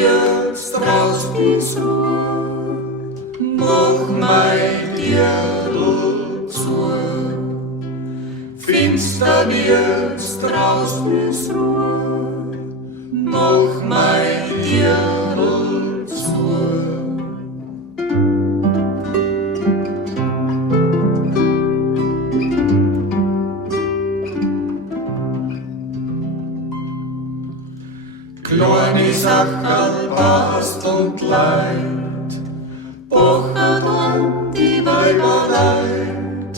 jetzt raus bis Ruhe, mach mein Liadl zu. Finster jetzt raus bis Ruhe, mach mein Liadl zu. Kleine Sacherl passt und leid, pochert an die Weiberleid.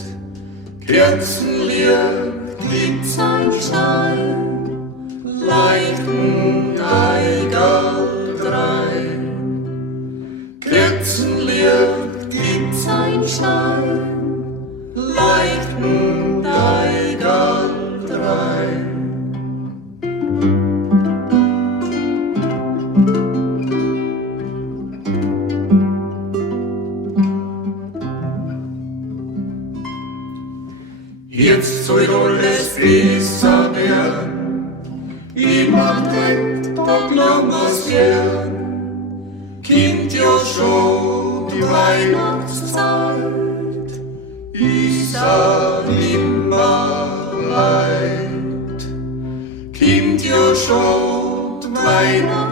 Kerzenlicht gibt sein Schein, leichten Eigerl drein. Kerzenlicht gibt sein Schein, leichten Eigerl drein. Jetzt soll alles besser werden, jemand denkt, da glaubt man's gern. Kommt ja schon die Weihnachtszeit, ist auch nimmer leid. Kommt ja schon die Weihnachtszeit,